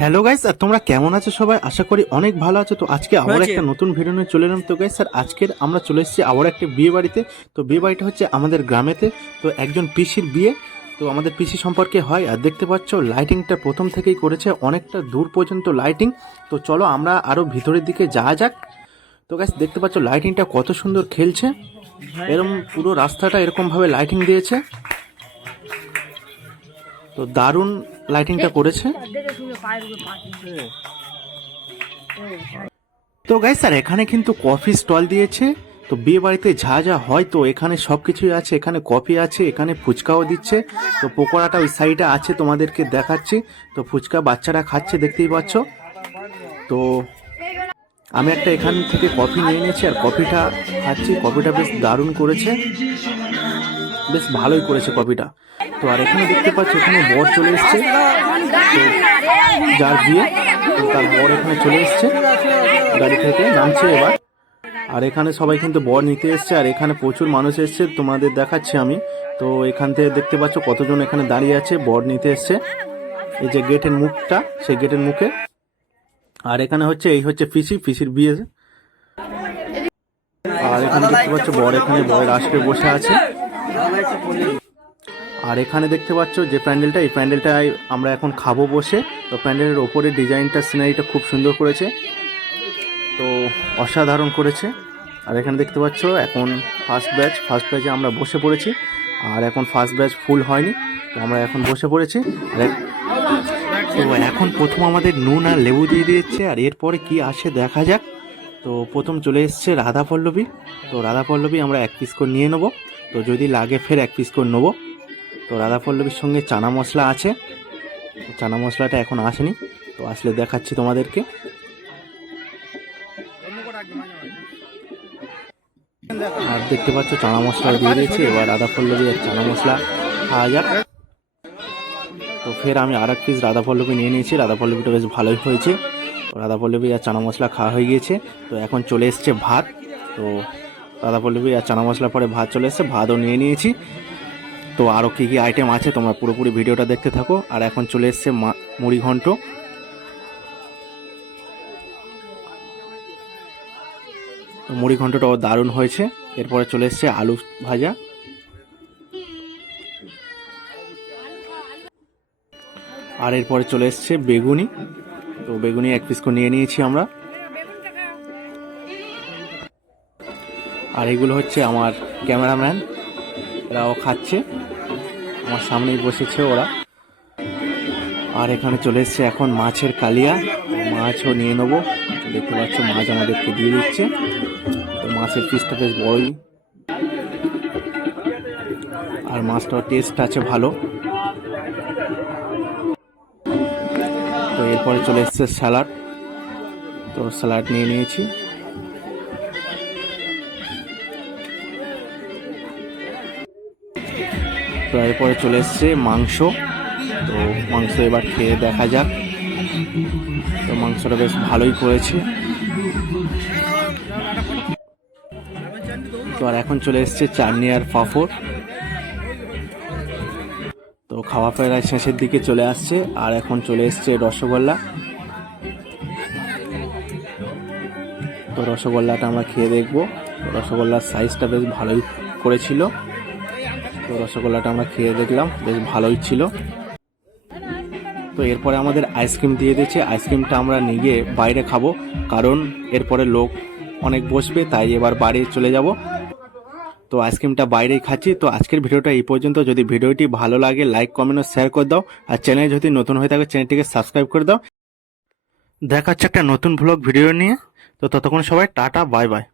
Hello guys আর তোমরা কেমন আছো সবাই? আশা করি অনেক ভালো আছো। তো আজকে আবার একটা নতুন ভিডিও নিয়ে চলে এলাম। তো গাইস স্যার আজকের আমরা চলে এসেছি আবার একটা বিয়ে বাড়িতে। তো বিয়ে বাড়িটা হচ্ছে আমাদের গ্রামেতে। তো একজন পিসির বিয়ে। তো আমাদের পিসি সম্পর্কে হয় আর দেখতে পাচ্ছ লাইটিংটা প্রথম থেকেই করেছে। অনেকটা দূর পর্যন্ত লাইটিং তো চলো আমরা আরও ভিতরের দিকে যাওয়া যাক। তো গাইস দেখতে পাচ্ছ লাইটিংটা কত সুন্দর খেলছে। এরকম পুরো রাস্তাটা এরকমভাবে লাইটিং দিয়েছে। তো দারুণ লাইটিংটা করেছে? তো গাইস স্যার এখানে কিন্তু কফি স্টল দিয়েছে। তো বিয়ে বাড়িতে যা যা হয় তো এখানে সব কিছুই আছে। এখানে কফি আছে এখানে ফুচকাও দিচ্ছে। তো পকোড়াটা ওই সাইডে আছে তোমাদেরকে দেখাচ্ছি। তো ফুচকা বাচ্চারা খাচ্ছে দেখতেই পাচ্ছ। তো আমি একটা এখান থেকে কফি নিয়ে নিয়েছি আর কফিটা খাচ্ছি। কফিটা বেশ দারুণ করেছে। বেশ ভালোই করেছে কফিটা তো আর এখানে দেখতে পাচ্ছ, এখানে বর চলে এসছে। যার বিয়ে, তার বর এখানে চলে এসছে। গাড়ি থেকে নামছে এবার। আর এখানে সবাই কিন্তু বর নিতে এসছে, আর এখানে প্রচুর মানুষ এসছে, তোমাদের দেখাচ্ছি আমি। তো এখান থেকে দেখতে পাচ্ছ কতজন এখানে দাঁড়িয়ে আছে, বর নিতে এসছে। এই যে গেটের মুখটা, সেই গেটের মুখে। আর এখানে হচ্ছে, এই হচ্ছে ফিসি, ফিসির বিয়ে। আর এখানে দেখতে পাচ্ছ বর এখানে বরের আসবে বসে আছে। আর এখানে দেখতে পাচ্ছ যে প্যান্ডেলটা, এই প্যান্ডেলটায় আমরা এখন খাব বসে। তো প্যান্ডেলের ওপরে ডিজাইনটা, সিনারিটা খুব সুন্দর করেছে। তো অসাধারণ করেছে। আর এখানে দেখতে পাচ্ছ, এখন ফার্স্ট ব্যাচ, ফার্স্ট ব্যাচে আমরা বসে পড়েছি। আর এখন ফার্স্ট ব্যাচ ফুল হয়নি, তো আমরা এখন বসে পড়েছি। আর এখন প্রথম আমাদের নুন আর লেবু দিয়ে দিয়েছে, আর এরপরে কি আসে দেখা যাক। তো প্রথম চলে এসছে রাধা পল্লবী তো রাধা পল্লবী আমরা এক পিস করে নিয়ে নেব। তো যদি লাগে ফের এক পিস করে নেব। তো রাধা পল্লবীর সঙ্গে চানা মশলা আছে। চানা মশলাটা এখন আসেনি, তো আসলে দেখাচ্ছি তোমাদেরকে। আর দেখতে পাচ্ছ, চানা মশলা দিয়ে দিয়েছি, এবার রাধা পল্লবী আর চানা মশলা খাওয়া যাক। তো ফের আমি আর এক পিস রাধা পল্লবী নিয়ে নিয়েছি, রাধা পল্লবীটা বেশ ভালোই হয়েছে। তো রাধা পল্লবী আর চানা মশলা খাওয়া হয়ে গিয়েছে, তো এখন চলে এসছে ভাত। তো রাধা পল্লবী আর চানা মশলা পরে ভাত চলে এসছে, ভাতও নিয়ে নিয়েছি। তো আরও কী কী আইটেম আছে, তোমরা পুরোপুরি ভিডিওটা দেখতে থাকো। আর এখন চলে এসছে মুড়ি ঘন্ট। মুড়ি ঘন্টটাও দারুণ হয়েছে। এরপরে চলে এসছে আলু ভাজা। আর এরপরে চলে এসছে বেগুনি। তো বেগুনি এক পিস করে নিয়ে নিয়েছি আমরা। আর এগুলো হচ্ছে আমার ক্যামেরাম্যান। এরাও খাচ্ছে। আমার সামনেই বসেছে ওরা। আর এখানে চলে এসছে এখন মাছের কালিয়া। মাছও নিয়ে নেব। দেখতে পাচ্ছ মাছ আমাদেরকে দিয়ে দিচ্ছে। তো মাছের পিসটা বেশ বড়ই। আর মাছটার টেস্ট আছে ভালো। তো এরপরে চলে এসছে স্যালাড তো স্যালাড নিয়ে নিয়েছি। তো এরপরে চলে এসছে মাংস। তো মাংস এবার খেয়ে দেখা যাক। তো মাংসটা বেশ ভালোই করেছে। তো আর এখন চলে এসছে চাটনি আর পাঁপড়। তো খাওয়া প্রায় শেষের দিকে চলে আসছে। আর এখন চলে এসছে রসগোল্লা। তো রসগোল্লাটা আমরা খেয়ে দেখব। রসগোল্লার সাইজটা বেশ ভালোই করেছিল। রসগোল্লাটা আমরা খেয়ে দেখলাম, বেশ ভালোই ছিল। তো এরপরে আমাদের আইসক্রিম দিয়ে দিয়েছে। আইসক্রিমটা আমরা নিয়ে বাইরে খাব, কারণ এরপরে লোক অনেক বসবে, তাই এবার বাড়ি চলে যাব। তো আইসক্রিমটা বাইরেই খাচ্ছি। তো আজকের ভিডিওটা এই পর্যন্ত। যদি ভিডিওটি ভালো লাগে, লাইক, কমেন্ট ও শেয়ার করে দাও। আর চ্যানেল যদি নতুন হয়ে থাকে, চ্যানেলটিকে সাবস্ক্রাইব করে দাও। দেখা হচ্ছে একটা নতুন ভ্লগ ভিডিও নিয়ে। তো ততক্ষণ সবাই টাটা, বাই বাই।